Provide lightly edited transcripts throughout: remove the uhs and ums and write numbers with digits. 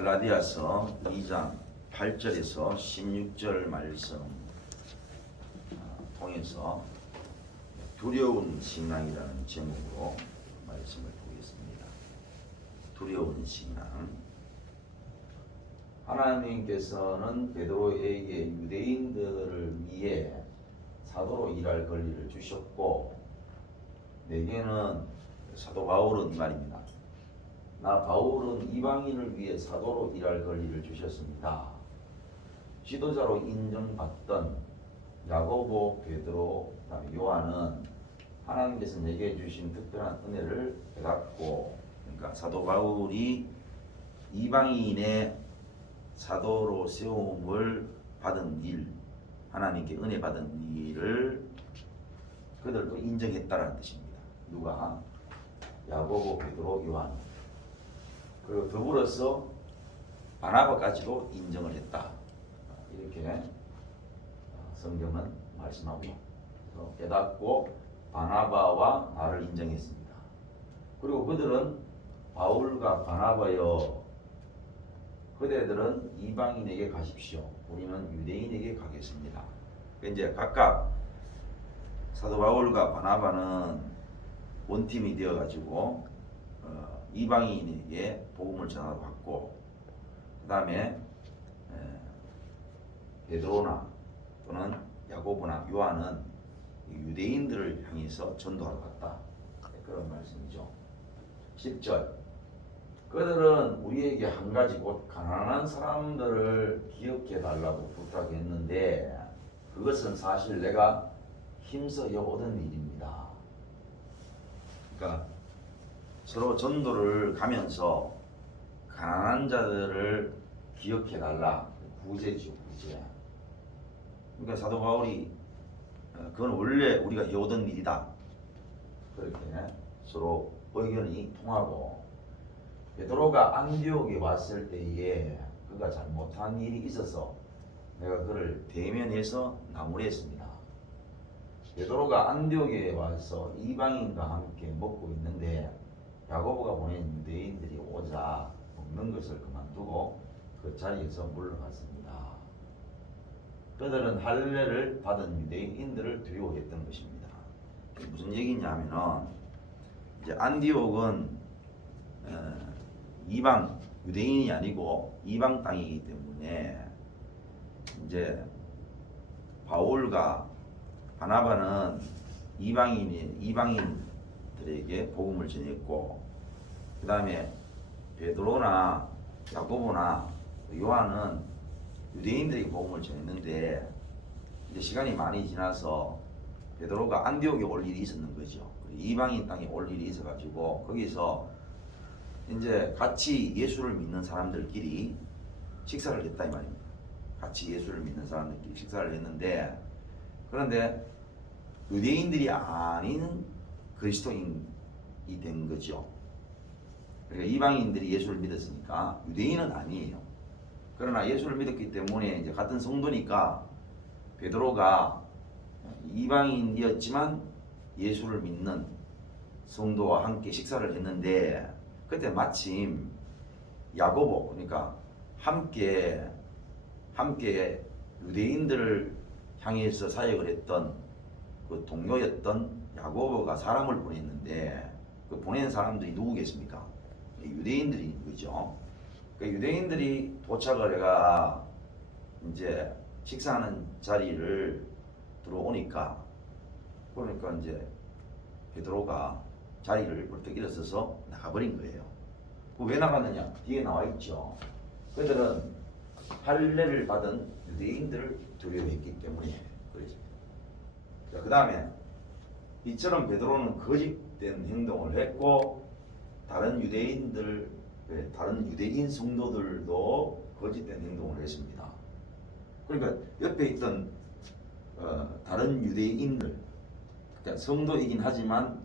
갈라디아서 2장 8절에서 16절 말씀 통해서 두려운 신앙이라는 제목으로 말씀을 보겠습니다. 두려운 신앙. 하나님께서는 베드로에게 유대인들을 위해 사도로 일할 권리를 주셨고, 내게는 사도 바울은 이 말입니다. 나 바울은 이방인을 위해 사도로 일할 권리를 주셨습니다. 지도자로 인정받던 야고보, 베드로, 그다음에 요한은 하나님께서 내게 주신 특별한 은혜를 받았고, 그러니까 사도 바울이 이방인의 사도로 세움을 받은 일, 하나님께 은혜 받은 일을 그들도 인정했다라는 뜻입니다. 누가? 야고보, 베드로, 요한. 그리고 더불어서 바나바까지도 인정을 했다. 이렇게 성경은 말씀하고, 그래서 깨닫고 바나바와 나를 인정했습니다. 그리고 그들은 바울과 바나바여, 그대들은 이방인에게 가십시오. 우리는 유대인에게 가겠습니다. 이제 각각 사도 바울과 바나바는 원팀이 되어가지고 이방인에게 복음을 전하러 갔고, 그 다음에 베드로나 또는 야고보나 요한은 유대인들을 향해서 전도하러 갔다. 그런 말씀이죠. 10절. 그들은 우리에게 한 가지 곧 가난한 사람들을 기억해 달라고 부탁했는데, 그것은 사실 내가 힘써 얻은 일입니다. 그러니까 서로 전도를 가면서 가난한 자들을 기억해 달라. 구제죠, 구제. 그러니까 사도 바울이 그건 원래 우리가 해오던 일이다. 그렇게 서로 의견이 통하고, 베드로가 안디옥에 왔을 때에 그가 잘못한 일이 있어서 내가 그를 대면해서 나무랬습니다. 베드로가 안디옥에 와서 이방인과 함께 먹고 있는데 야고보가 보낸 유대인들이 오자 먹는 것을 그만두고 그 자리에서 물러갔습니다. 그들은 할례를 받은 유대인들을 두려워했던 것입니다. 무슨 얘기냐면은, 이제 안디옥은 이방 유대인이 아니고 이방 땅이기 때문에 이제 바울과 바나바는 이방인들에게 복음을 전했고, 그 다음에 베드로나 야고보나 요한은 유대인들에게 복음을 전했는데, 이제 시간이 많이 지나서 베드로가 안디옥에 올 일이 있었는 거죠. 이방인 땅에 올 일이 있어가지고 거기서 이제 같이 예수를 믿는 사람들끼리 식사를 했다 이 말입니다. 같이 예수를 믿는 사람들끼리 식사를 했는데, 그런데 유대인들이 아닌 그리스도인이 된 거죠. 그러니까 이방인들이 예수를 믿었으니까 유대인은 아니에요. 그러나 예수를 믿었기 때문에 이제 같은 성도니까 베드로가 이방인이었지만 예수를 믿는 성도와 함께 식사를 했는데, 그때 마침 야고보, 그러니까 함께 유대인들을 향해서 사역을 했던 그 동료였던 야고보가 사람을 보냈는데, 그 보낸 사람들이 누구겠습니까? 유대인들인 거죠. 그 유대인들이 도착을 해가 이제 식사하는 자리를 들어오니까, 그러니까 이제 베드로가 자리를 벌떡 일어서서 나가버린 거예요. 왜 나갔느냐? 뒤에 나와 있죠. 그들은 할례를 받은 유대인들을 두려워했기 때문에 그렇습니다. 그 다음에 이처럼 베드로는 거짓된 행동을 했고, 다른 유대인 성도들도 거짓된 행동을 했습니다. 그러니까 옆에 있던 다른 유대인들, 그러니까 성도이긴 하지만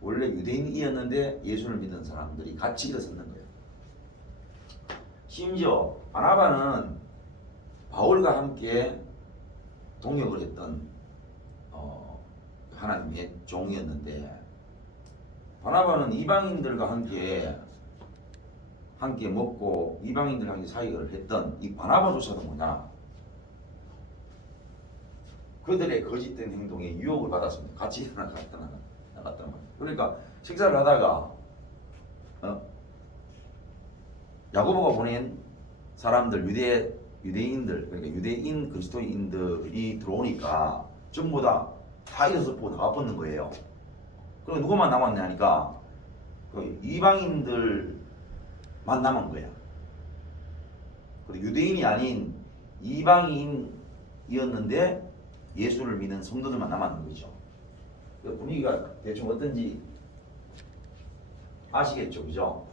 원래 유대인이었는데 예수를 믿은 사람들이 같이 일어섰는 거예요. 심지어 바나바는 바울과 함께 동역을 했던 하나님의 종이었는데, 바나바는 이방인들과 함께 함께 먹고 이방인들과 함께 사역을 했던 이 바나바조차도 뭐냐? 그들의 거짓된 행동에 유혹을 받았습니다. 같이 나갔단 말이에요. 그러니까 식사를 하다가 야고보가 보낸 사람들 유대인들 그러니까 유대인 그리스도인들이 들어오니까 전부 다 일어서 보고 나와버는 거예요. 그럼 누구만 남았냐 하니까 그 이방인들만 남은 거야. 그리고 유대인이 아닌 이방인이었는데 예수를 믿는 성도들만 남았는 거죠. 그 분위기가 대충 어떤지 아시겠죠, 그죠?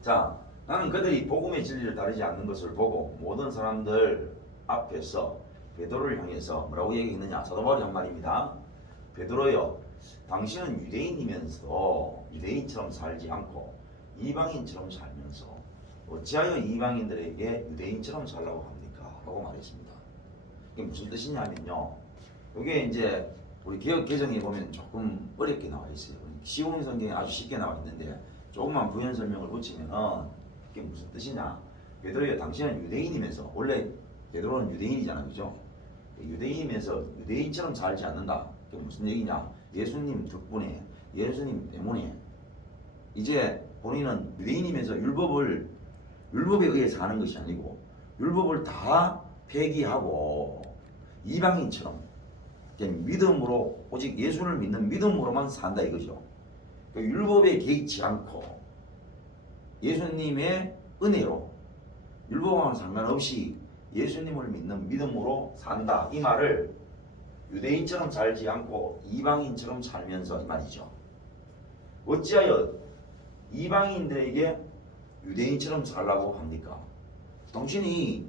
자, 나는 그들이 복음의 진리를 따르지 않는 것을 보고 모든 사람들 앞에서 베드로를 향해서 뭐라고 얘기했느냐? 사도 바울이 한 말입니다. 베드로여, 당신은 유대인이면서 유대인처럼 살지 않고 이방인처럼 살면서 어찌하여 이방인들에게 유대인처럼 살라고 합니까? 라고 말했습니다. 이게 무슨 뜻이냐면요. 이게 이제 우리 개역 개정에 보면 조금 어렵게 나와 있어요. 쉬운 성경에 아주 쉽게 나와 있는데 조금만 부연 설명을 붙이면은 이게 무슨 뜻이냐? 베드로야, 당신은 유대인이면서 원래 베드로는 유대인이잖아요, 그죠? 유대인이면서 유대인처럼 살지 않는다. 그게 무슨 얘기냐? 예수님 덕분에, 예수님 때문에 이제 본인은 유대인이면서 율법에 의해 사는 것이 아니고 율법을 다 폐기하고 이방인처럼 믿음으로 오직 예수를 믿는 믿음으로만 산다 이거죠. 율법에 개의치 않고 예수님의 은혜로 율법과는 상관없이 예수님을 믿는 믿음으로 산다 이 말을 유대인처럼 살지 않고 이방인처럼 살면서 이 말이죠. 어찌하여 이방인들에게 유대인처럼 살라고 합니까? 당신이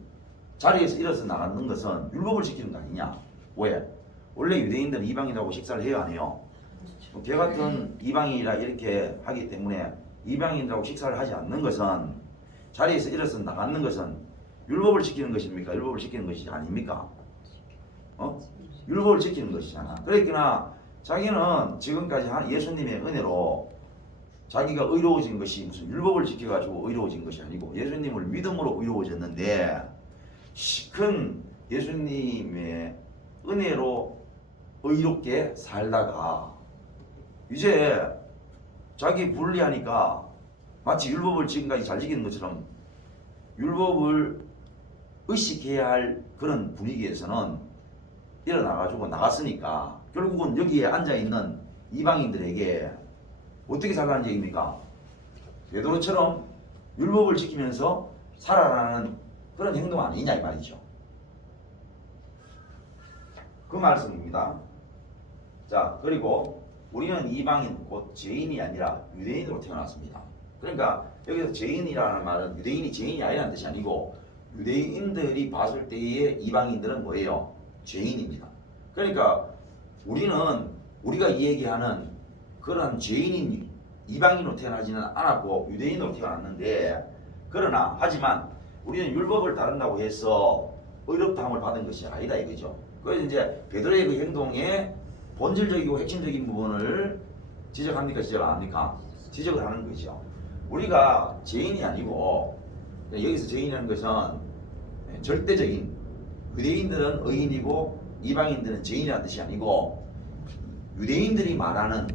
자리에서 일어서 나가는 것은 율법을 지키는 거 아니냐? 왜? 원래 유대인들은 이방인하고 식사를 해요, 안 해요? 걔 같은 이방인이라 이렇게 하기 때문에 이방인들하고 식사를 하지 않는 것은 자리에서 일어서 나가는 것은 율법을 지키는 것입니까? 율법을 지키는 것이 아닙니까? 율법을 지키는 것이잖아. 그러니까 자기는 지금까지 한 예수님의 은혜로 자기가 의로워진 것이 무슨 율법을 지켜가지고 의로워진 것이 아니고 예수님을 믿음으로 의로워졌는데 큰 예수님의 은혜로 의롭게 살다가 이제 자기 불리하니까 마치 율법을 지금까지 잘 지키는 것처럼 율법을 의식해야 할 그런 분위기에서는 일어나가지고 나갔으니까 결국은 여기에 앉아있는 이방인들에게 어떻게 살라는 얘기입니까? 베드로처럼 율법을 지키면서 살아라는 그런 행동 아니냐 이 말이죠. 그 말씀입니다. 자, 그리고 우리는 이방인 곧 죄인이 아니라 유대인으로 태어났습니다. 그러니까 여기서 죄인이라는 말은 유대인이 죄인이 아니라는 뜻이 아니고 유대인들이 봤을 때의 이방인들은 뭐예요? 죄인입니다. 그러니까 우리가 얘기하는 그런 죄인인 이방인으로 태어나지는 않았고 유대인으로 태어났는데 그러나 하지만 우리는 율법을 따른다고 해서 의롭다함을 받은 것이 아니다 이거죠. 그래서 이제 베드로의 그 행동의 본질적이고 핵심적인 부분을 지적합니까? 지적 안 합니까? 지적을 하는 거죠. 우리가 죄인이 아니고 여기서 죄인이라는 것은 절대적인 유대인들은 의인이고 이방인들은 죄인이라는 뜻이 아니고 유대인들이 말하는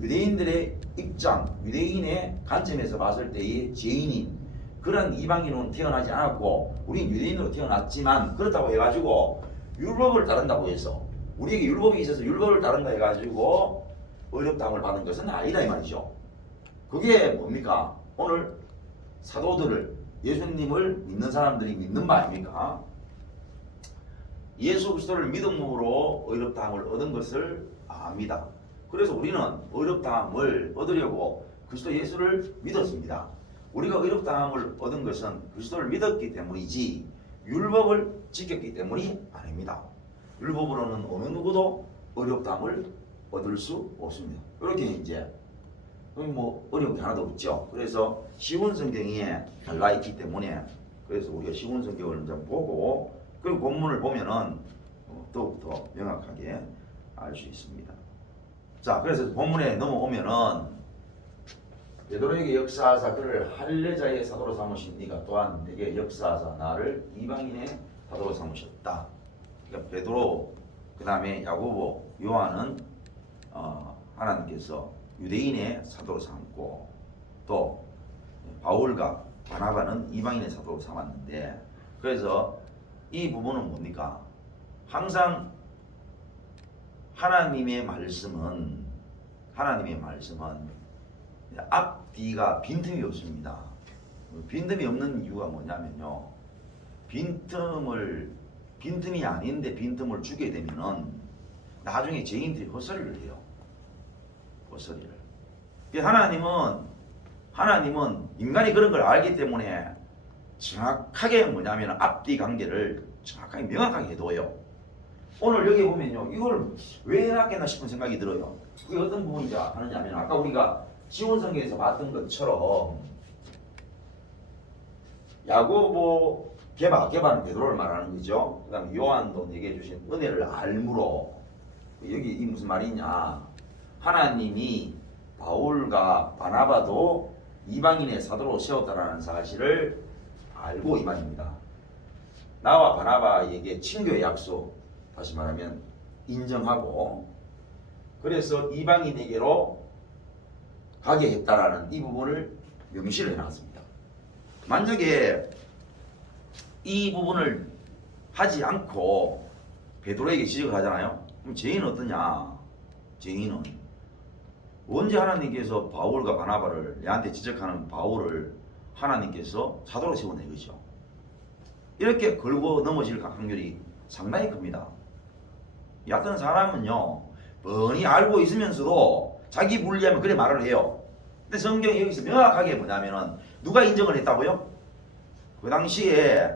유대인들의 입장, 유대인의 관점에서 봤을 때의 죄인인 그런 이방인으로 태어나지 않았고 우리는 유대인으로 태어났지만 그렇다고 해가지고 율법을 따른다고 해서 우리에게 율법이 있어서 율법을 따른다 해가지고 의롭다함을 받은 것은 아니다 이 말이죠. 그게 뭡니까? 오늘 사도들을 예수님을 믿는 사람들이 믿는 바 아닙니까? 예수 그리스도를 믿음으로 의롭다함을 얻은 것을 압니다. 그래서 우리는 의롭다함을 얻으려고 그리스도 예수를 믿었습니다. 우리가 의롭다함을 얻은 것은 그리스도를 믿었기 때문이지 율법을 지켰기 때문이 아닙니다. 율법으로는 어느 누구도 의롭다함을 얻을 수 없습니다. 이렇게 이제 뭐 어려운 게 하나도 없죠. 그래서 쉬운 성경이 달라 있기 때문에 그래서 우리가 쉬운 성경을 좀 보고 그 본문을 보면은 더욱더 명확하게 알 수 있습니다. 자, 그래서 본문에 넘어오면은 베드로에게 역사하사 그를 할례자의 사도로 삼으신 이가 또한 내게 역사하사 나를 이방인의 사도로 삼으셨다. 그러니까 베드로, 그 다음에 야고보, 요한은 하나님께서 유대인의 사도로 삼고, 또 바울과 바나바는 이방인의 사도로 삼았는데, 그래서 이 부분은 뭡니까? 항상 하나님의 말씀은 앞뒤가 빈틈이 없습니다. 빈틈이 없는 이유가 뭐냐면요, 빈틈이 아닌데 빈틈을 주게 되면은 나중에 죄인들이 헛소리를 해요. 헛소리를. 하나님은 인간이 그런 걸 알기 때문에 정확하게 뭐냐면 앞뒤 관계를 정확하게 명확하게 해둬요. 오늘 여기 보면요, 이걸 왜 해놨겠나 싶은 생각이 들어요. 그게 어떤 부분인지 아느냐면, 아까 우리가 지원성경에서 봤던 것처럼 야고보, 게바는 베드로를 말하는 거죠. 그 다음에 요한도 내게 주신 은혜를 알므로, 여기 이 무슨 말이냐, 하나님이 바울과 바나바도 이방인의 사도로 세웠다라는 사실을 알고 이 말입니다. 나와 바나바에게 친교의 약속, 다시 말하면 인정하고, 그래서 이방인에게로 가게 했다라는 이 부분을 명시를 해놨습니다. 만약에 이 부분을 하지 않고 베드로에게 지적을 하잖아요. 그럼 죄인은 어떠냐? 죄인은 언제 하나님께서 바울과 바나바를, 내한테 지적하는 바울을 하나님께서 사도로 세워낸 것이죠. 이렇게 걸고 넘어질 확률이 상당히 큽니다. 어떤 사람은요, 뻔히 알고 있으면서도 자기 불리하면 그래 말을 해요. 근데 성경이 여기서 명확하게 뭐냐면은 누가 인정을 했다고요? 그 당시에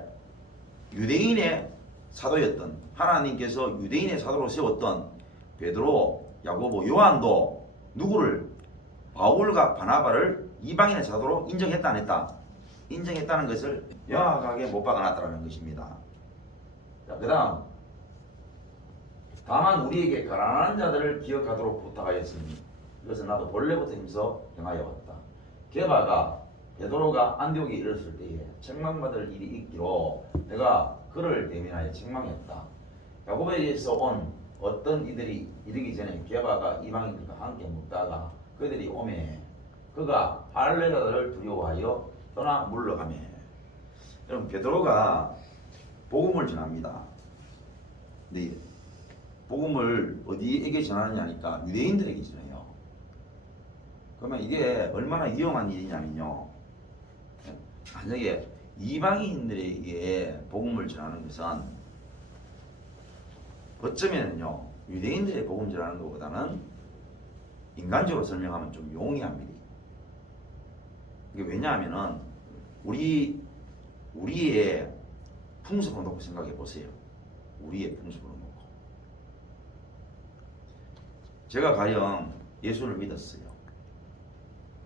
유대인의 사도였던, 하나님께서 유대인의 사도로 세웠던 베드로, 야고보, 요한도 누구를, 바울과 바나바를 이방인의 사도로 인정했다 안 했다? 인정했다는 것을 명확하게 못 박아놨다는 것입니다. 자, 그 다음, 다만 우리에게 가난한 자들을 기억하도록 부탁하였으니 이것은 나도 본래부터 힘써 행하여 왔다. 게바가 베드로가 안디옥에 이르렀을 때에 책망받을 일이 있기로 내가 그를 대면하여 책망했다. 야고보에게서 온 어떤 이들이 이르기 전에 게바가 이방인들과 함께 묵다가 그들이 오매 그가 할례자들을 두려워하여 떠나 물러가매. 여러분, 베드로가 복음을 전합니다. 근데 복음을 어디에게 전하느냐 하니까 유대인들에게 전해요. 그러면 이게 얼마나 위험한 일이냐면요, 만약에 이방인들에게 복음을 전하는 것은 어쩌면요, 유대인들의 복음 전하는 것보다는 인간적으로 설명하면 좀 용이한 일이. 이게 왜냐하면은 우리의 풍습을 놓고 생각해 보세요. 우리의 풍습을 놓고. 제가 가령 예수를 믿었어요.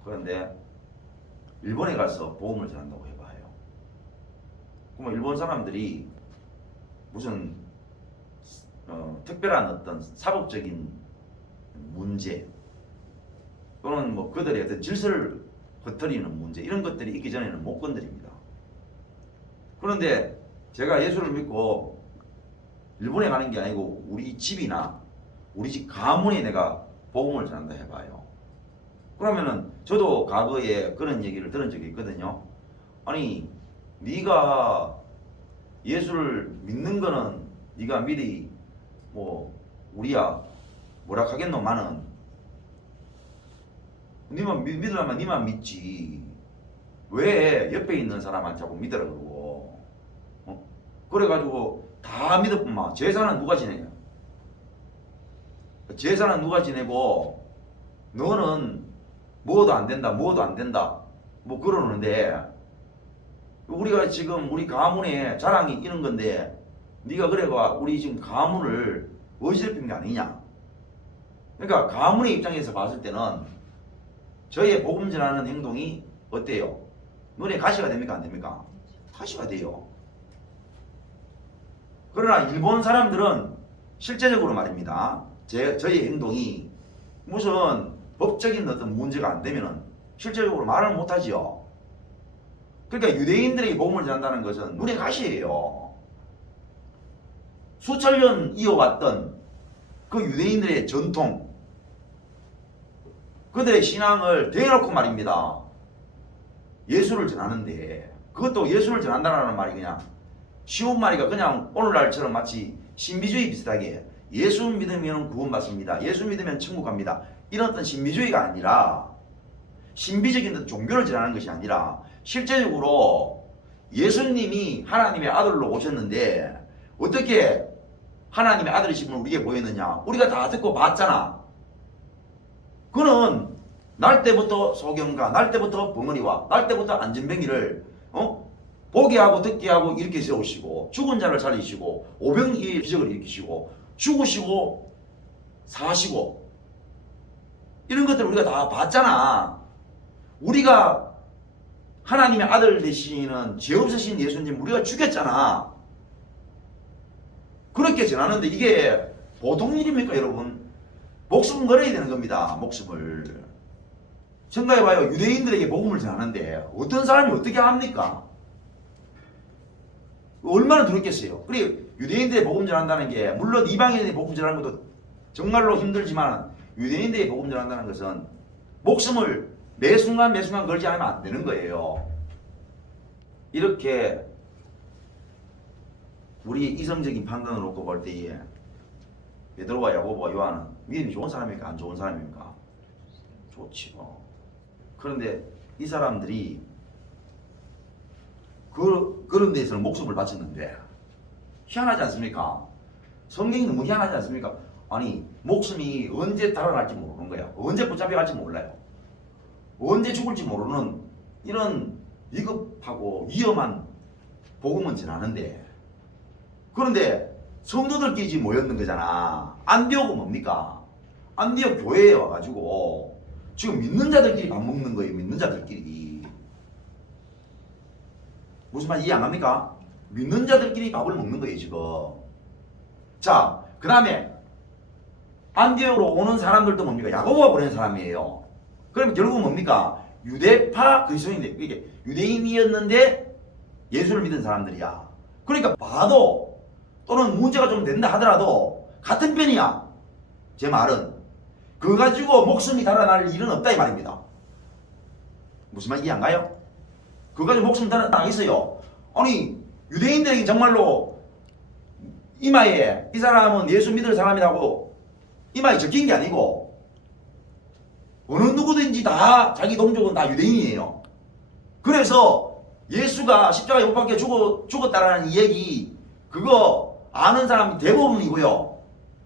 그런데 일본에 가서 복음을 전한다고 해봐요. 그러면 일본 사람들이 무슨 특별한 어떤 사법적인 문제 또는 뭐 그들의 어떤 질서를 흐트리는 문제, 이런 것들이 있기 전에는 못 건드립니다. 그런데 제가 예수를 믿고 일본에 가는 게 아니고 우리 집이나 우리 집 가문에 내가 복음을 전한다 해봐요. 그러면은 저도 과거에 그런 얘기를 들은 적이 있거든요. 아니, 네가 예수를 믿는 거는 네가 미리 뭐 우리야 뭐라 하겠노만은 니만 믿으려면 니만 믿지. 왜 옆에 있는 사람한테 자꾸 믿으라 그러고. 그래가지고 다 믿었구만. 제사는 누가 지내냐? 제사는 누가 지내고 너는 뭐도 안 된다 뭐 그러는데, 우리가 지금 우리 가문의 자랑이 이런 건데 네가 그래가 우리 지금 가문을 어지럽힌 게 아니냐. 그러니까 가문의 입장에서 봤을 때는 저의 복음 전하는 행동이 어때요? 눈에 가시가 됩니까 안 됩니까? 가시가 돼요. 그러나 일본 사람들은 실제적으로 말입니다, 저의 행동이 무슨 법적인 어떤 문제가 안 되면은 실제적으로 말을 못하지요. 그러니까 유대인들에게 복음을 전한다는 것은 눈의 가시예요. 수천 년 이어왔던 그 유대인들의 전통, 그들의 신앙을 대놓고 말입니다. 예수를 전하는데, 그것도 예수를 전한다는 말이 그냥 쉬운 말이가 그냥 오늘날처럼 마치 신비주의 비슷하게 예수 믿으면 구원받습니다, 예수 믿으면 천국 갑니다, 이런 어떤 신비주의가 아니라, 신비적인 종교를 전하는 것이 아니라 실제적으로 예수님이 하나님의 아들로 오셨는데 어떻게 하나님의 아들이심을 우리에게 보였느냐? 우리가 다 듣고 봤잖아. 그는 날 때부터 소경가, 날 때부터 벙어리와, 날 때부터 안전뱅이를 보게 하고 듣게 하고 이렇게 세우시고, 죽은 자를 살리시고, 오병이의 기적을 일으키시고, 죽으시고 사시고, 이런 것들을 우리가 다 봤잖아. 우리가 하나님의 아들 되시는 죄 없으신 예수님 우리가 죽였잖아. 그렇게 전하는데 이게 보통 일입니까, 여러분? 목숨 걸어야 되는 겁니다. 목숨을. 생각해봐요. 유대인들에게 복음을 전하는데 어떤 사람이 어떻게 합니까? 얼마나 두렵겠어요. 그리고 유대인들의 복음 전한다는 게, 물론 이방인의 복음 전하는 것도 정말로 힘들지만 유대인들의 복음 전한다는 것은 목숨을 매 순간 매 순간 걸지 않으면 안 되는 거예요. 이렇게 우리 이성적인 판단을 놓고 볼 때에 베드로와 야고보와 요한은 믿음이 좋은 사람입니까, 안 좋은 사람입니까? 좋지요. 그런데 이 사람들이 그런 데서는 목숨을 바쳤는데 희한하지 않습니까? 성경이 너무 희한하지 않습니까? 아니, 목숨이 언제 달아날지 모르는 거야. 언제 붙잡혀갈지 몰라요. 언제 죽을지 모르는 이런 위급하고 위험한 복음은 전하는데, 그런데 성도들끼리 모였는 거잖아. 안디옥은 뭡니까? 안디옥 교회에 와가지고 지금 믿는 자들끼리 밥 먹는 거예요. 믿는 자들끼리. 무슨 말 이해 안 합니까? 믿는 자들끼리 밥을 먹는 거예요, 지금. 자, 그 다음에 안디옥으로 오는 사람들도 뭡니까? 야고보가 보낸 사람이에요. 그럼 결국 뭡니까? 유대파 그리스도인들, 이게 유대인이었는데 예수를 믿은 사람들이야. 그러니까 봐도, 또는 문제가 좀 된다 하더라도 같은 편이야. 제 말은 그거 가지고 목숨이 달아날 일은 없다 이 말입니다. 무슨 말 이해 안 가요? 그거 가지고 목숨 달아나겠어요? 아니, 유대인들에게 정말로 이마에 이 사람은 예수 믿을 사람이라고 이마에 적힌 게 아니고, 어느 누구든지 다 자기 동족은 다 유대인이에요. 그래서 예수가 십자가에 못 박혀 죽었다라는 이야기, 그거 아는 사람이 대부분이고요.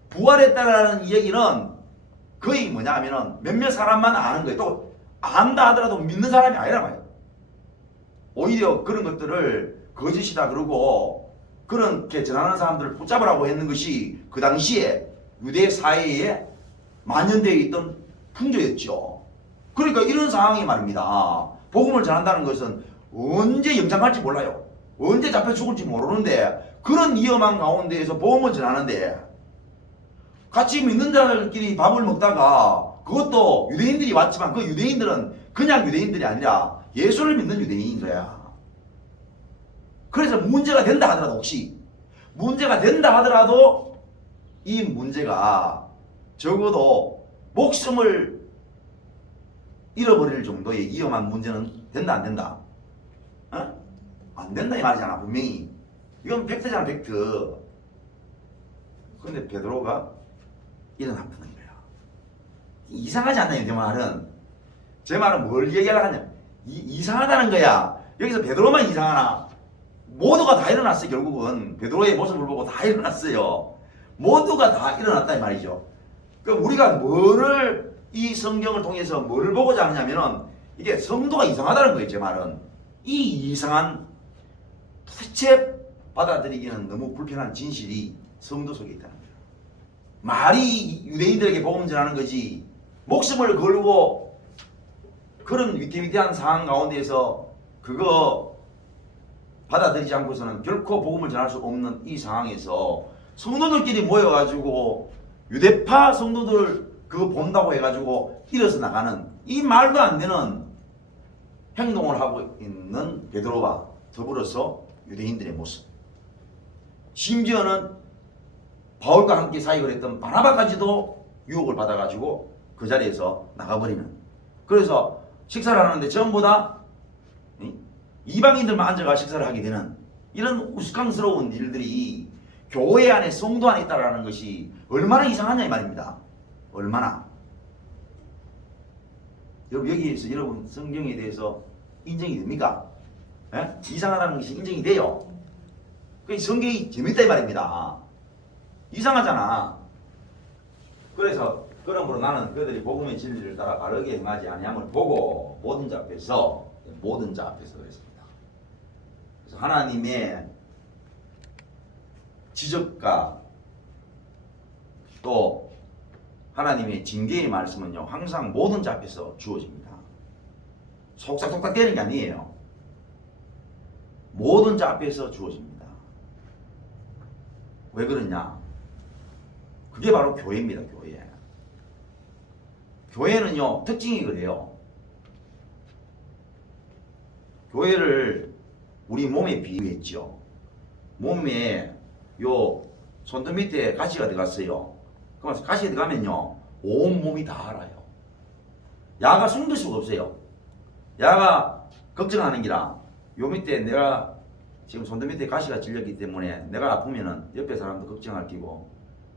부활했다라는 이야기는 거의 뭐냐 하면은 몇몇 사람만 아는 거예요. 또 안다 하더라도 믿는 사람이 아니란 말이에요. 오히려 그런 것들을 거짓이다 그러고 그렇게 전하는 사람들을 붙잡으라고 했는 것이 그 당시에 유대 사회에 만연되어 있던 풍조였죠. 그러니까 이런 상황이 말입니다. 복음을 전한다는 것은 언제 영장갈지 몰라요. 언제 잡혀 죽을지 모르는데, 그런 위험한 가운데에서 복음을 전하는데 같이 믿는 자들끼리 밥을 먹다가, 그것도 유대인들이 왔지만 그 유대인들은 그냥 유대인들이 아니라 예수를 믿는 유대인인 거야. 그래서 문제가 된다 하더라도, 혹시 문제가 된다 하더라도 이 문제가 적어도 목숨을 잃어버릴 정도의 위험한 문제는 된다 안 된다? 안 된다 이 말이잖아. 분명히 이건 팩트잖아, 팩트. 그런데 베드로가 일어나보는 거야. 이상하지 않나요? 제 말은 뭘 얘기하려고 하냐, 이상하다는 거야. 여기서 베드로만 이상하나? 모두가 다 일어났어요. 결국은 베드로의 모습을 보고 다 일어났어요. 모두가 다 일어났다 이 말이죠. 그러니까 우리가 뭐를, 이 성경을 통해서 뭘 보고자 하냐면은 이게 성도가 이상하다는 거예요. 제 말은 이 이상한, 도대체 받아들이기는 너무 불편한 진실이 성도 속에 있다는 거예요. 말이 유대인들에게 복음 전하는 거지, 목숨을 걸고 그런 위태위태한 상황 가운데에서 그거 받아들이지 않고서는 결코 복음을 전할 수 없는 이 상황에서 성도들끼리 모여가지고 유대파 성도들 그거 본다고 해가지고 일어서 나가는 이 말도 안 되는 행동을 하고 있는 베드로와 더불어서 유대인들의 모습, 심지어는 바울과 함께 사역을 했던 바나바까지도 유혹을 받아가지고 그 자리에서 나가버리는, 그래서 식사를 하는데 전부 다 이방인들만 앉아가 식사를 하게 되는 이런 우스꽝스러운 일들이 교회 안에, 성도 안에 있다는 것이 얼마나 이상하냐 이 말입니다. 얼마나. 여러분, 여기에서 여러분 성경에 대해서 인정이 됩니까? 예? 이상하다는 것이 인정이 돼요. 그 성경이 재밌다 이 말입니다. 이상하잖아. 그래서 그러므로 나는 그들이 복음의 진리를 따라 바르게 행하지 아니함을 보고 모든 자 앞에서 그랬습니다. 그래서 하나님의 지적과 또 하나님의 징계의 말씀은요, 항상 모든 자 앞에서 주어집니다. 속삭속삭 되는 게 아니에요. 모든 자 앞에서 주어집니다. 왜 그러냐? 그게 바로 교회입니다. 교회. 교회는요, 특징이 그래요. 교회를 우리 몸에 비유했죠. 몸에 요 손등 밑에 가시가 들어갔어요. 그러면 가시가 들어가면요, 온 몸이 다 알아요. 야가 숨길 수가 없어요. 야가 걱정하는 기라, 요 밑에 내가 지금 손등 밑에 가시가 찔렸기 때문에 내가 아프면은 옆에 사람도 걱정할 끼고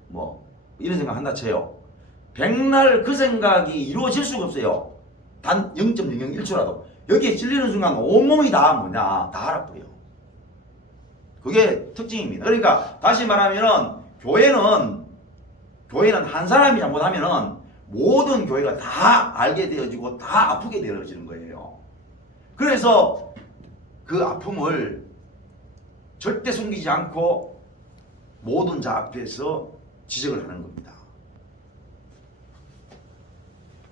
뭐 이런 생각 한다 쳐요. 백날 그 생각이 이루어질 수가 없어요. 단 0.001초라도 여기에 찔리는 순간 온몸이 다 뭐냐, 다 알아버려요. 그게 특징입니다. 그러니까 다시 말하면은 교회는 한 사람이 잘못하면은 모든 교회가 다 알게 되어지고 다 아프게 되어지는 거예요. 그래서 그 아픔을 절대 숨기지 않고 모든 자 앞에서 지적을 하는 겁니다.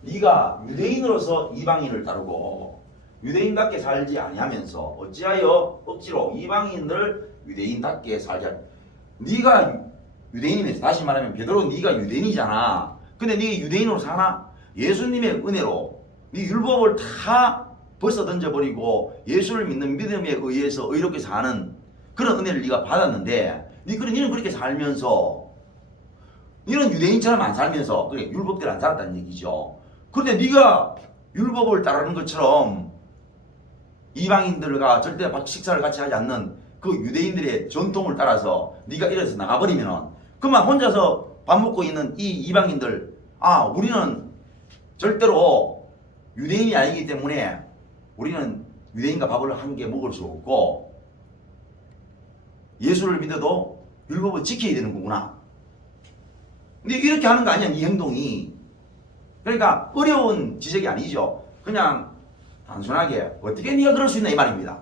네가 유대인으로서 이방인을 따르고 유대인답게 살지 아니하면서 어찌하여 억지로 이방인을 유대인답게 살게 하냐. 네가 유대인이면서, 다시 말하면 베드로 네가 유대인이잖아. 근데 네가 유대인으로 사나? 예수님의 은혜로 네 율법을 다 벌써 던져버리고 예수를 믿는 믿음에 의해서 의롭게 사는 그런 은혜를 네가 받았는데, 너는 그렇게 살면서 너는 유대인처럼 안 살면서 그래 율법대로 안 살았다는 얘기죠. 그런데 네가 율법을 따르는 것처럼 이방인들과 절대 식사를 같이 하지 않는 그 유대인들의 전통을 따라서 네가 이래서 나가버리면 그만 혼자서 밥 먹고 있는 이 이방인들, 우리는 절대로 유대인이 아니기 때문에 우리는 유대인과 밥을 한 개 먹을 수 없고 예수를 믿어도 율법을 지켜야 되는 거구나. 근데 이렇게 하는 거 아니야, 네 행동이. 그러니까 어려운 지적이 아니죠. 그냥 단순하게 어떻게 네가 그럴 수 있나 이 말입니다.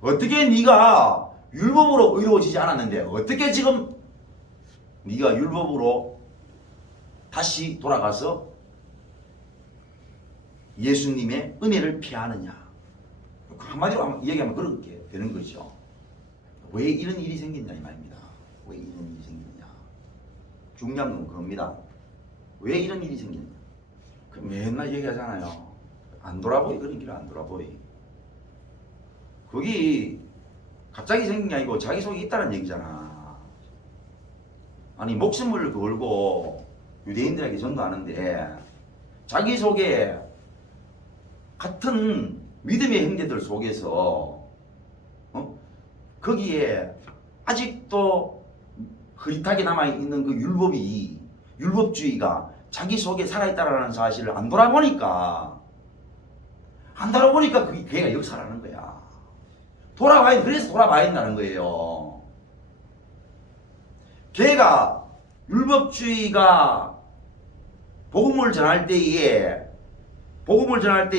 어떻게 네가 율법으로 의로워지지 않았는데 어떻게 지금 네가 율법으로 다시 돌아가서 예수님의 은혜를 피하느냐. 한마디로 얘기하면 그렇게 되는 거죠. 왜 이런 일이 생겼냐 이 말입니다. 왜 이런 일이 생겼냐. 중요한 건 그겁니다. 왜 이런 일이 생겼냐. 맨날 얘기하잖아요. 안 돌아보이. 그런 길 안 돌아보이. 그게 갑자기 생긴 게 아니고 자기 속에 있다는 얘기잖아. 아니 목숨을 걸고 유대인들에게 전도하는데 자기 속에 같은 믿음의 형제들 속에서 거기에 아직도 흐릿하게 남아있는 그 율법주의가 자기 속에 살아있다는 사실을 안 돌아보니까 그게 걔가 역사라는 거야. 그래서 돌아봐야 된다는 거예요. 걔가 율법주의가 복음을 전할 때에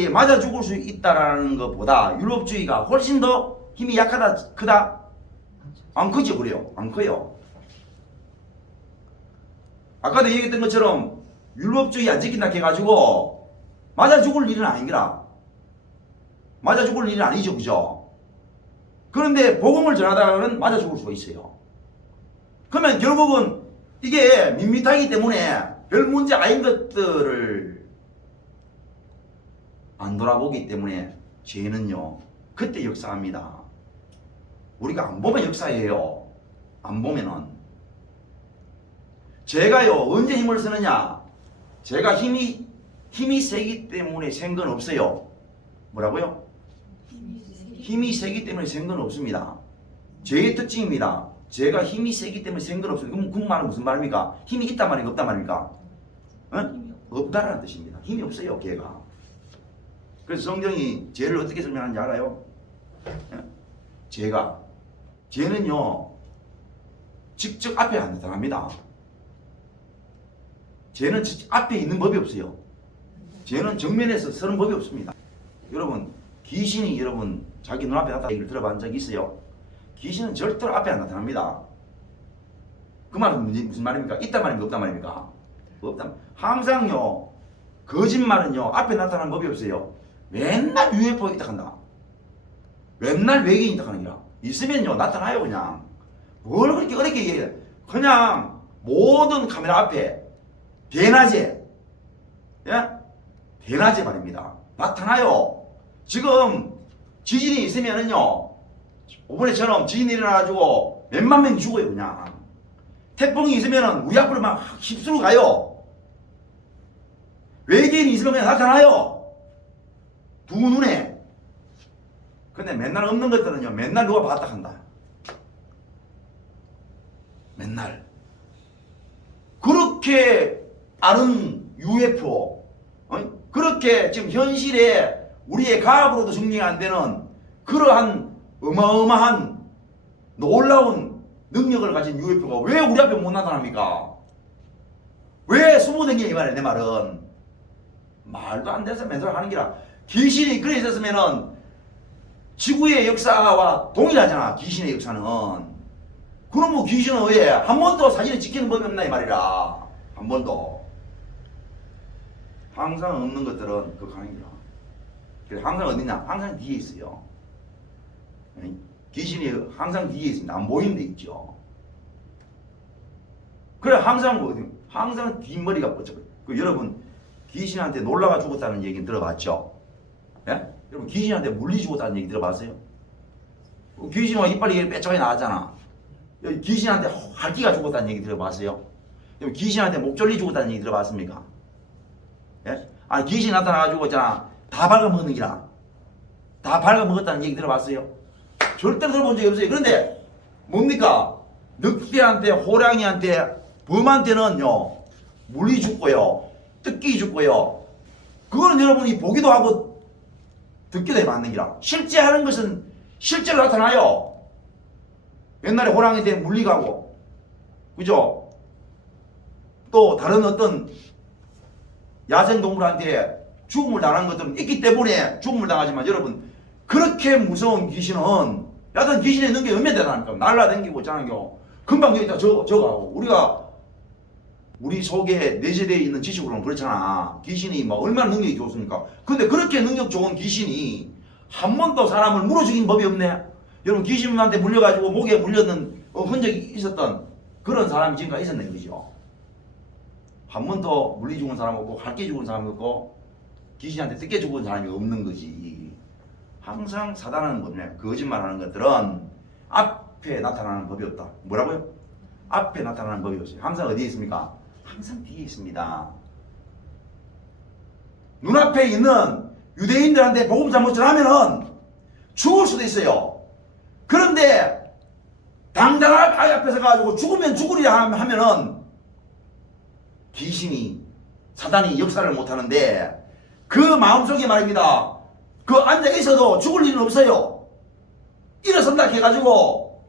맞아 죽을 수 있다라는 것보다 율법주의가 훨씬 더 힘이 약하다, 크다? 안 크죠, 그래요? 안 커요. 아까도 얘기했던 것처럼 율법주의 안 지킨다 해가지고 맞아 죽을 일은 아니더라. 맞아 죽을 일은 아니죠, 그죠? 그런데 복음을 전하다가는 맞아 죽을 수가 있어요. 그러면 결국은 이게 밋밋하기 때문에 별 문제 아닌 것들을 안 돌아보기 때문에 죄는요 그때 역사합니다. 우리가 안 보면 역사해요. 안 보면은. 제가요 언제 힘을 쓰느냐? 제가 힘이 세기 때문에 센 건 없어요. 뭐라고요? 힘이 세기 때문에 센 건 없습니다. 죄의 특징입니다. 제가 힘이 세기 때문에 센 건 없어요. 그럼 그 말은 무슨 말입니까? 힘이 있단 말입니까? 없단 말입니까? 없다라는 뜻입니다. 힘이 없어요, 걔가. 그래서 성경이 죄를 어떻게 설명하는지 알아요? 죄는요 직접 앞에 안 나타납니다. 죄는 앞에 있는 법이 없어요. 죄는 정면에서 서는 법이 없습니다. 여러분 귀신이 여러분 자기 눈앞에 나타나는 얘기를 들어본 적 있어요? 귀신은 절대로 앞에 안 나타납니다. 그 말은 무슨 말입니까? 있단 말입니까? 없단 말입니까? 없단. 항상요 거짓말은요 앞에 나타나는 법이 없어요. 맨날 UFO 있다 한다. 맨날 외계인 있다 하는 게라. 있으면요 나타나요. 그냥 뭘 그렇게 어렵게 얘기해. 그냥 모든 카메라 앞에 대낮에 대낮에 말입니다. 나타나요. 지금 지진이 있으면은요 이번에처럼 지진이 일어나가지고 몇만 명이 죽어요. 그냥 태풍이 있으면은 우리 앞으로 막 휩쓸어 가요. 외계인이 있으면 그냥 나타나요. 두 눈에. 근데 맨날 없는 것들은요 맨날 누가 봤다 한다. 맨날 그렇게 아는 UFO 그렇게 지금 현실에 우리의 과학으로도 증명이 안 되는 그러한 어마어마한 놀라운 능력을 가진 UFO가 왜 우리 앞에 못 나타납니까? 왜 숨어댕기냐 이 말이야. 내 말은 말도 안 돼서 맨날 하는 기라. 귀신이 그래 있었으면은 지구의 역사와 동일하잖아. 귀신의 역사는. 그럼 뭐 귀신은 왜 한 번도 사진을 찍히는 법이 없나 이 말이라. 한 번도. 항상 없는 것들은 극하는 기라. 그래서 항상 어디냐? 항상 뒤에 있어요. 귀신이 항상 뒤에 있습니다. 안 보이는 데 있죠. 그래 항상 뒷머리가 뻗쳐요. 그 여러분 귀신한테 놀라가 죽었다는 얘기 들어봤죠? 예? 여러분 귀신한테 물리 죽었다는 얘기 들어봤어요? 귀신과 이빨이 빼짝하게 나왔잖아. 귀신한테 활기가 죽었다는 얘기 들어봤어요? 여러분 귀신한테 목졸리 죽었다는 얘기 들어봤습니까? 예? 아 귀신 나타나가지고 있잖아. 다 갉아먹는 기라. 다 갉아먹었다는 얘기 들어봤어요? 절대로 들어본 적이 없어요. 그런데 뭡니까? 늑대한테 호랑이한테 범한테는요 물리 죽고요 뜯기 죽고요. 그거는 여러분이 보기도 하고 듣기도 해봤는 기라. 실제 하는 것은 실제로 나타나요. 옛날에 호랑이한테 물리 가고 그죠? 또 다른 어떤 야생동물한테 죽음을 당하는 것들은 있기 때문에 죽음을 당하지만 여러분 그렇게 무서운 귀신은 여하튼 귀신의 능력이 얼마나 대단합니까? 날라다니고 있잖아요. 금방 여기다 저거하고 우리가 우리 속에 내재되어 있는 지식으로는 그렇잖아. 귀신이 막 얼마나 능력이 좋습니까? 근데 그렇게 능력 좋은 귀신이 한 번도 사람을 물어 죽인 법이 없네. 여러분 귀신한테 물려가지고 목에 물렸는 흔적이 있었던 그런 사람이 지금까지 있었네 그죠? 한 번도 물리 죽은 사람 없고 할게 죽은 사람 없고 귀신한테 뜯겨 죽은 사람이 없는 거지. 항상 사단은 뭐냐 거짓말하는 것들은 앞에 나타나는 법이 없다. 뭐라고요? 앞에 나타나는 법이 없어요. 항상 어디에 있습니까? 항상 뒤에 있습니다. 눈앞에 있는 유대인들한테 복음 잘못 전하면은 죽을 수도 있어요. 그런데 당당한 아이 앞에서 가지고 죽으면 죽으리라 하면은 귀신이 사단이 역사를 못하는데 그 마음속에 말입니다. 그 앉아 있어도 죽을 일은 없어요. 일어선다 해가지고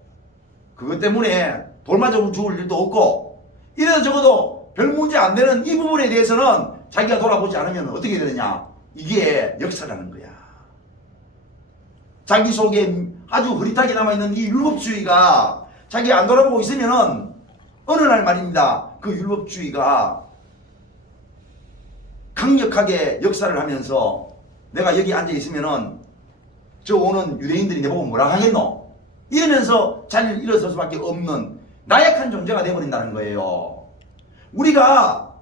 그것 때문에 돌 맞아 죽을 일도 없고 이래서 적어도 별 문제 안 되는 이 부분에 대해서는 자기가 돌아보지 않으면 어떻게 되느냐. 이게 역사라는 거야. 자기 속에 아주 흐릿하게 남아있는 이 율법주의가 자기가 안 돌아보고 있으면은 어느 날 말입니다. 그 율법주의가 강력하게 역사를 하면서 내가 여기 앉아 있으면은 저 오는 유대인들이 내보고 뭐라 하겠노? 이러면서 자리를 일어설 수밖에 없는 나약한 존재가 되어버린다는 거예요. 우리가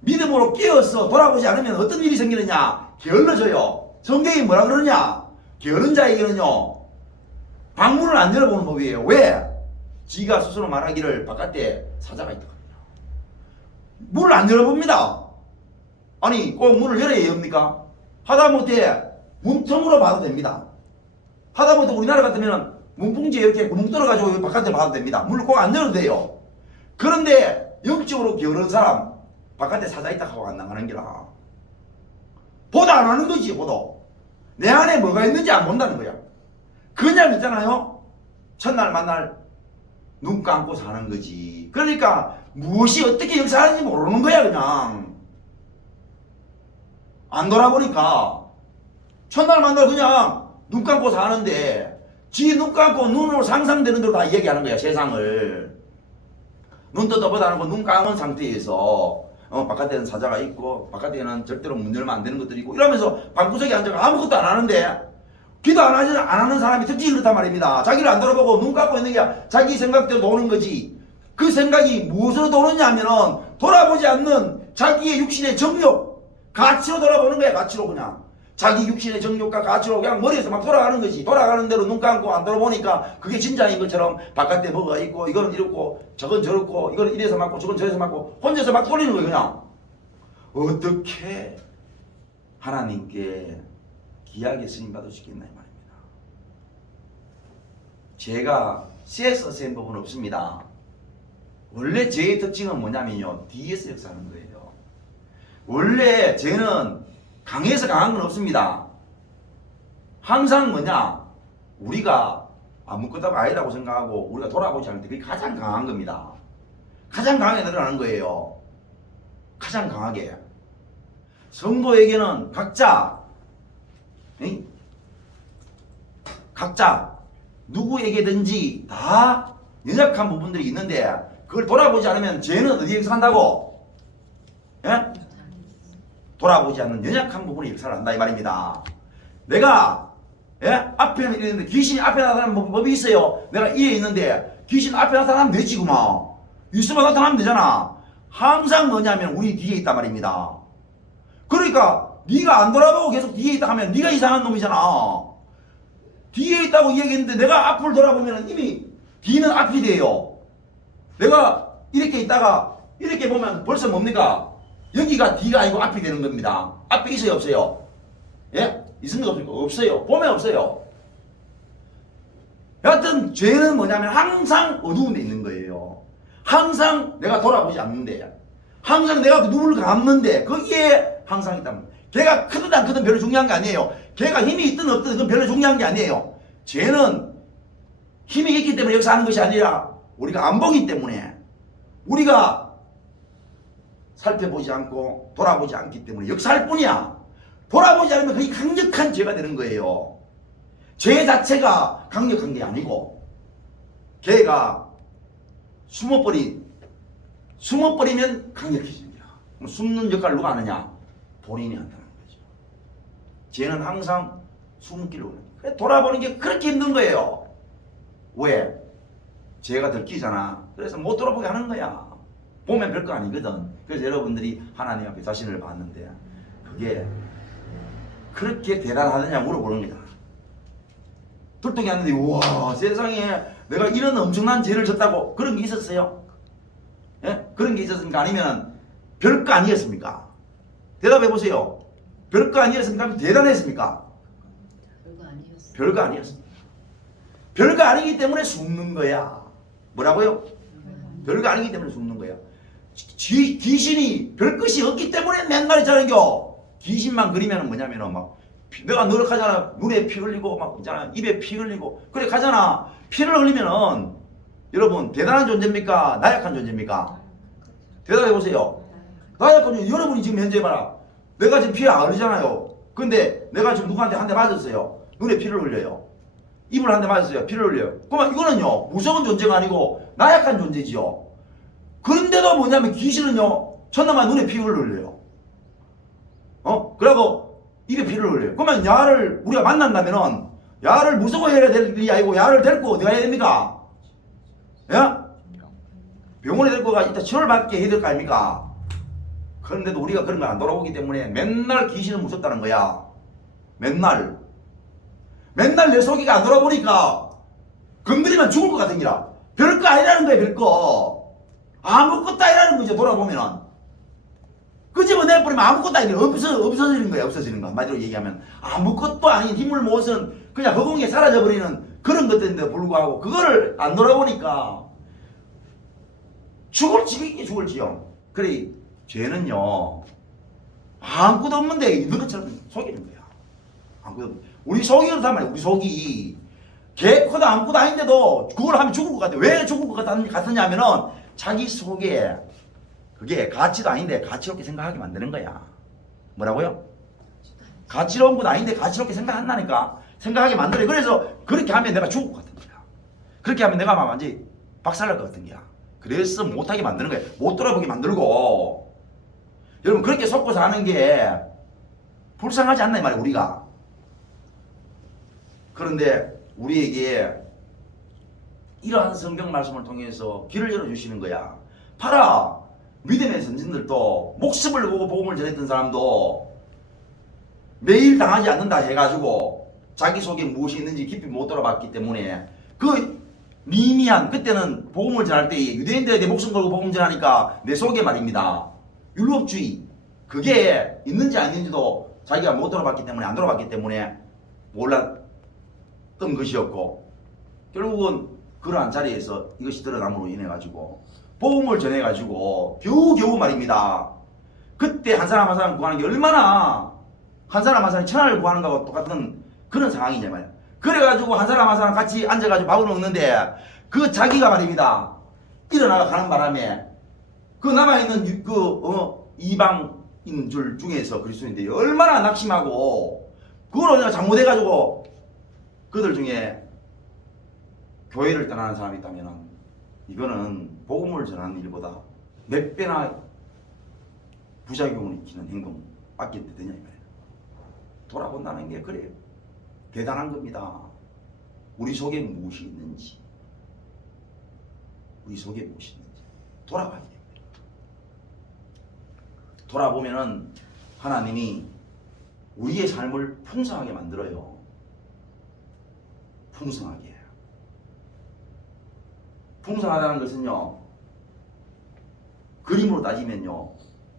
믿음으로 깨어서 돌아보지 않으면 어떤 일이 생기느냐? 게을러져요. 성경이 뭐라 그러냐? 게으른 자에게는요 방문을 안 열어보는 법이에요. 왜? 지가 스스로 말하기를 바깥에 사자가 있다. 문을 안 열어봅니다. 아니 꼭 문을 열어야 합니까? 하다못해 문틈으로 봐도 됩니다. 하다못해 우리나라 같으면 문풍지에 이렇게 구멍 뚫어가지고 바깥에 봐도 됩니다. 문을 꼭 안 열어도 돼요. 그런데 영적으로 게으른 사람 바깥에 사자 있다 하고 안 나가는 게라. 보도 안 하는 거지. 보도 내 안에 뭐가 있는지 안 본다는 거야. 그냥 있잖아요. 첫날 만날 눈 감고 사는 거지. 그러니까 무엇이 어떻게 역사하는지 모르는 거야. 그냥 안 돌아보니까 첫날 만날 그냥 눈 감고 사는데 지 눈 감고 눈으로 상상되는 대로 다 얘기하는 거야. 세상을 눈 뜯어보다 않고 눈 감은 상태에서 바깥에는 사자가 있고 바깥에는 절대로 문 열면 안 되는 것들이 있고 이러면서 방구석에 앉아가 아무것도 안 하는데 기도 안 하는 사람이 특징이 그렇단 말입니다. 자기를 안 돌아보고 눈 감고 있는 게 자기 생각대로 도는 거지. 그 생각이 무엇으로 도느냐 하면은 돌아보지 않는 자기의 육신의 정욕 가치로 돌아보는 거야. 가치로 그냥 자기 육신의 정욕과 가치로 그냥 머리에서 막 돌아가는 거지. 돌아가는 대로 눈 감고 안 돌아보니까 그게 진짜인 것처럼 바깥에 뭐가 있고 이거는 이렇고 저건 저렇고 이거는 이래서 맞고 저건 저래서 맞고 혼자서 막 돌리는 거예요. 그냥 어떻게 하나님께 귀하게 쓰임받을 수 있겠나 이 말입니다. 제가 세서 센 법은 없습니다. 원래 제 특징은 뭐냐면요 뒤에서 역사하는 거예요. 원래 쟤는 강해서 강한 건 없습니다. 항상 뭐냐 우리가 아무것도 아니라고 생각하고 우리가 돌아보지 않을 때 그게 가장 강한 겁니다. 가장 강하게 늘어나는 거예요. 가장 강하게. 성도에게는 각자 누구에게든지 다 연약한 부분들이 있는데 그걸 돌아보지 않으면 쟤는 어디에 역사한다고? 예? 돌아보지 않는 연약한 부분이 역사를 한다 이 말입니다. 내가 앞에는 이랬는데 귀신이 앞에 나타나는 법이 있어요. 내가 이에 있는데 귀신 앞에 나타나면 되지 그만. 있으면 나타나면 되잖아. 항상 뭐냐면 우리 뒤에 있단 말입니다. 그러니까 네가 안 돌아보고 계속 뒤에 있다 하면 네가 이상한 놈이잖아. 뒤에 있다고 얘기했는데 내가 앞을 돌아보면 이미 뒤는 앞이 돼요. 내가 이렇게 있다가 이렇게 보면 벌써 뭡니까? 여기가 뒤가 아니고 앞이 되는 겁니다. 앞에 있어요 없어요? 예? 있습니까 없습니까? 없어요. 보면 없어요. 여하튼 죄는 뭐냐면 항상 어두운 데 있는 거예요. 항상 내가 돌아보지 않는데 항상 내가 눈을 감는데 거기에 항상 있다면 걔가 크든 안 크든 별로 중요한 게 아니에요. 걔가 힘이 있든 없든 그건 별로 중요한 게 아니에요. 죄는 힘이 있기 때문에 역사하는 것이 아니라 우리가 안 보기 때문에 우리가 살펴보지 않고 돌아보지 않기 때문에 역사할 뿐이야. 돌아보지 않으면 그게 강력한 죄가 되는 거예요. 죄 자체가 강력한 게 아니고 걔가 숨어버리면 강력해집니다. 그럼 숨는 역할을 누가 하느냐? 본인이 한다는 거죠. 죄는 항상 숨기를 원해요. 돌아보는 게 그렇게 힘든 거예요. 왜? 죄가 들키잖아. 그래서 못 돌아보게 하는 거야. 보면 별거 아니거든. 그래서 여러분들이 하나님 앞에 자신을 봤는데 그게 그렇게 대단하느냐 물어보는 거야. 둘뚝이 하는데 우와 세상에 내가 이런 엄청난 죄를 졌다고 그런 게 있었어요? 예? 그런 게 있었습니까? 아니면 별거 아니었습니까? 대답해 보세요. 별거 아니었습니까? 대단했습니까? 별거 아니었어. 별거 아니었습니다. 별거 아니기 때문에 숨는 거야. 뭐라고요? 별거 아니기 때문에 숨는 거야. 귀신이 별것이 없기 때문에 맨날 있잖아요. 귀신만 그리면 뭐냐면은 막 내가 노력하잖아. 눈에 피 흘리고 막 있잖아. 입에 피 흘리고 그래 가잖아. 피를 흘리면은 여러분 대단한 존재입니까? 나약한 존재입니까? 대답해 보세요. 나약한 존재. 여러분이 지금 현재 봐라. 내가 지금 피 안 흘리잖아요. 근데 내가 지금 누구한테 한 대 맞았어요. 눈에 피를 흘려요. 입을 한 대 맞았어요. 피를 흘려요. 그러면 이거는요 무서운 존재가 아니고 나약한 존재지요. 그런데도 뭐냐면 귀신은요 천나만 눈에 피를 흘려요. 그러고 입에 피를 흘려요. 그러면 야를 우리가 만난다면은 야를 무서워해야 될 일이 아니고 야를 데리고 어디 가야 됩니까? 예? 병원에 데리고 가 이따 치료를 받게 해야 될 거 아닙니까? 그런데도 우리가 그런 걸 안 돌아보기 때문에 맨날 귀신은 무섭다는 거야. 맨날 내 속이가 안 돌아보니까 건드리면 죽을 것 같은 기라. 별거 아니라는 거야, 별거. 아무것도 아니라는 거죠, 돌아보면은. 그 집어 내버리면 아무것도 아니라 없어지는 거야, 없어지는 거. 한마디로 얘기하면. 아무것도 아닌 힘을 못은 그냥 허공에 사라져버리는 그런 것들인데 불구하고 그거를 안 돌아보니까 죽을지요. 그래, 죄는요, 아무것도 없는데 있는 것처럼 속이는 거야. 아무것도 없는데. 우리 속이 그렇단 말이야, 우리 속이. 개코도 아무것도 아닌데도 그걸 하면 죽을 것 같아. 왜 죽을 것 같았냐 하면은 자기 속에 그게 가치도 아닌데 가치롭게 생각하게 만드는 거야. 뭐라고요? 가치로운 것도 아닌데 가치롭게 생각한다니까. 생각하게 만들어. 그래서 그렇게 하면 내가 죽을 것 같은 거야. 그렇게 하면 내가 막 완전히 박살날 것 같은 거야. 그래서 못하게 만드는 거야. 못 돌아보게 만들고. 여러분, 그렇게 속고 사는 게 불쌍하지 않나 이 말이야, 우리가. 그런데 우리에게 이러한 성경 말씀을 통해서 길을 열어주시는 거야. 봐라, 믿음의 선진들도 목숨을 걸고 복음을 전했던 사람도 매일 당하지 않는다 해가지고 자기 속에 무엇이 있는지 깊이 못 돌아봤기 때문에 그 미미한, 그때는 복음을 전할 때 유대인들에게 목숨 걸고 복음 전하니까 내 속에 말입니다, 율법주의 그게 있는지 아닌지도 자기가 못 돌아봤기 때문에, 안 돌아봤기 때문에 몰랐던 것이었고, 결국은 그러한 자리에서 이것이 드러남으로 인해 가지고 복음을 전해 가지고 겨우겨우 말입니다, 그때 한 사람 한 사람 구하는 게 얼마나 한 사람 한 사람이 천하를 구하는 거하고 똑같은 그런 상황이냐 말이야. 그래가지고 한 사람 한 사람 같이 앉아가지고 밥을 먹는데 그 자기가 말입니다, 일어나가 가는 바람에 그 남아있는 이방인들 중에서 그리스도인들이 얼마나 낙심하고 그걸 잘못해가지고 그들 중에 교회를 떠나는 사람이 있다면 이거는 복음을 전하는 일보다 몇 배나 부작용을 일으키는 행동밖에 되냐 이 말이에요. 돌아본다는 게 그래요. 대단한 겁니다. 우리 속에 무엇이 있는지, 우리 속에 무엇이 있는지 돌아봐야 돼요. 돌아보면은 하나님이 우리의 삶을 풍성하게 만들어요. 풍성하게. 풍성하다는 것은요, 그림으로 따지면요,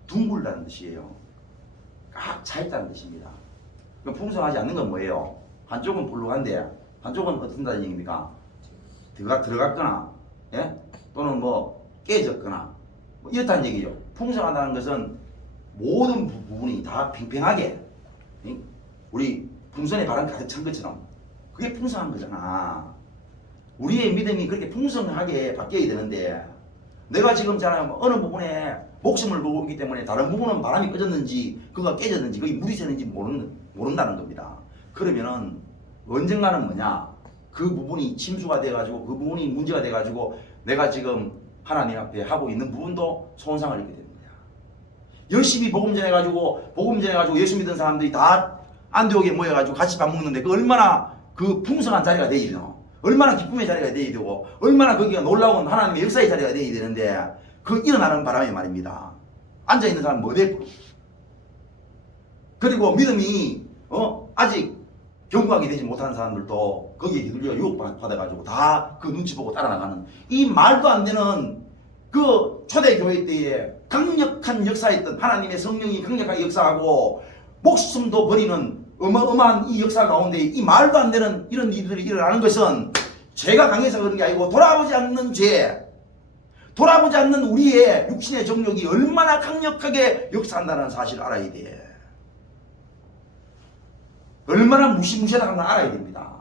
둥글다는 뜻이에요. 꽉 차있다는 뜻입니다. 그럼 풍성하지 않는 건 뭐예요? 한쪽은 불룩한데 한쪽은 어떤다는 얘기입니까? 들어갔거나, 예? 또는 뭐 깨졌거나 뭐 이렇다는 얘기죠. 풍성하다는 것은 모든 부분이 다 팽팽하게, 우리 풍선에 바람 가득 찬 것처럼 그게 풍성한 거잖아. 우리의 믿음이 그렇게 풍성하게 바뀌어야 되는데, 내가 지금 어느 부분에 목숨을 걸고 있기 때문에 다른 부분은 바람이 꺼졌는지 그가 깨졌는지 거기 물이 새는지 모른다는 겁니다. 그러면은 언젠가는 뭐냐, 그 부분이 침수가 돼가지고 그 부분이 문제가 돼가지고 내가 지금 하나님 앞에 하고 있는 부분도 손상을 입게 되는 거야. 열심히 복음 전해가지고 예수 믿는 사람들이 다 안디옥에 모여가지고 같이 밥 먹는데 그 얼마나 그 풍성한 자리가 되어야 되노, 얼마나 기쁨의 자리가 되어야 되고 얼마나 거기가 놀라운 하나님의 역사의 자리가 되어야 되는데, 그 일어나는 바람에 말입니다, 앉아있는 사람은 뭐 돼? 그리고 믿음이 아직 견고하게 되지 못하는 사람들도 거기에 휘둘려 유혹받아가지고 다 그 눈치 보고 따라나가는 이 말도 안 되는 그 초대교회 때에 강력한 역사했던 하나님의 성령이 강력하게 역사하고 목숨도 버리는 어마어마한 이 역사 가운데 이 말도 안 되는 이런 일들이 일어나는 것은 죄가 강해서 그런 게 아니고 돌아보지 않는 죄, 돌아보지 않는 우리의 육신의 정욕이 얼마나 강력하게 역사한다는 사실을 알아야 돼. 얼마나 무시무시하다는 걸 알아야 됩니다.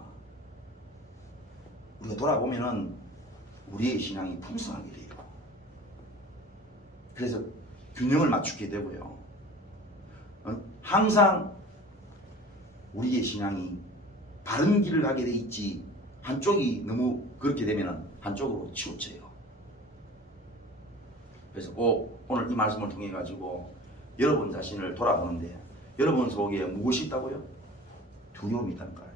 우리가 돌아보면은 우리의 신앙이 풍성하게 돼요. 그래서 균형을 맞추게 되고요. 항상 우리의 신앙이 바른 길을 가게 돼 있지 한쪽이 너무 그렇게 되면은 한쪽으로 치우쳐요. 그래서 꼭 오늘 이 말씀을 통해 가지고 여러분 자신을 돌아보는데 여러분 속에 무엇이 있다고요? 두려움이 있다는 거예요.